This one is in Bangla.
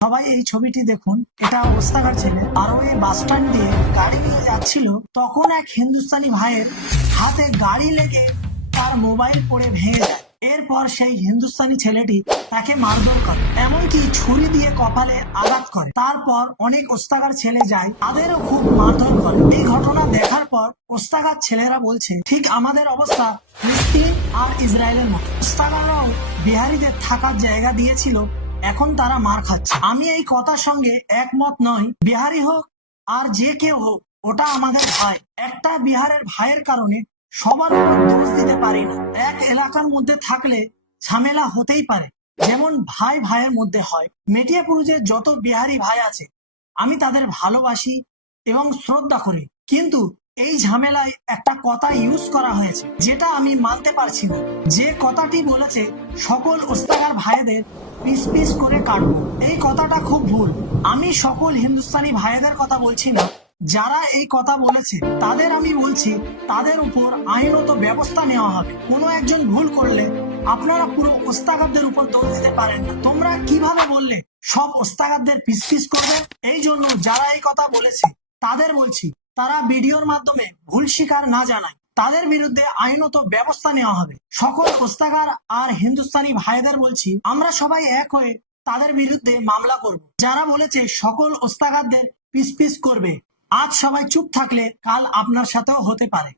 সবাই এই ছবিটি দেখুন। এটা ওস্তাগার ছেলে আর ওই বাস স্ট্যান্ড দিয়ে গাড়ি নিয়ে যাচ্ছিল, তখন এক হিন্দুস্তানি ভাইয়ের হাতে গাড়ি লেগে তার মোবাইল পড়ে ভেঙে যায়। এরপর সেই হিন্দুস্তানি ছেলেটি তাকে মারধর করে, এমনকি ছুরি দিয়ে কপালে আঘাত করে। তারপর অনেক ওস্তাগার ছেলে যায়, তাদেরও খুব মারধর করে। এই ঘটনা দেখার পর ওস্তাগার ছেলেরা বলছে, ঠিক আমাদের অবস্থা ফিলিস্তিন আর ইসরায়েলের মতো। ওস্তাগাররাও বিহারিদের থাকার জায়গা দিয়েছিল, এখন তারা মার খাচ্ছে। আমি এই কথার সঙ্গে একমত নই। বিহারি হোক আর যে কেউ হোক, ওটা আমাদের ভাই। একটা বিহারের ভাইয়ের কারণে সবার উপর দোষ দিতে পারি না। এক এলাকার মধ্যে থাকলে ঝামেলা হতেই পারে, যেমন ভাই ভাইয়ের মধ্যে হয়। মেটিয়াপুরুজে যত বিহারি ভাই আছে, আমি তাদের ভালোবাসি এবং শ্রদ্ধা করি, কিন্তু এই ঝামেলায় একটা কথা ইউজ করা হয়েছে, যেটা আমি মানতে পারছি না। যে কথাটি বলেছে সকল ওস্তাগার ভাইদের পিস পিস করে কাটবো, এই কথাটা খুব ভুল। আমি সকল হিন্দুস্তানি ভাইদের কথা বলছি না, যারা এই কথা বলেছে তাদের আমি বলছি, তাদের উপর আইনত ব্যবস্থা নেওয়া হবে। কোনো একজন ভুল করলে আপনারা পুরো ওস্তাগারদের উপর দোষ দিতে পারেন না। তোমরা কিভাবে বললে সব ওস্তাগারদের পিস পিস করবে? এই জন্য যারা এই কথা বলেছে তাদের বলছি, তারা ভিডিওর মাধ্যমে ভুল স্বীকার না জানায়, তাদের বিরুদ্ধে আইনত ব্যবস্থা নেওয়া হবে। সকল ওস্তাগার আর হিন্দুস্তানি ভাইদের বলছি, আমরা সবাই এক হয়ে তাদের বিরুদ্ধে মামলা করব। যারা বলেছে সকল ওস্তাগারদের পিস পিস করবে, আজ সবাই চুপ থাকলে কাল আপনার সাথেও হতে পারে।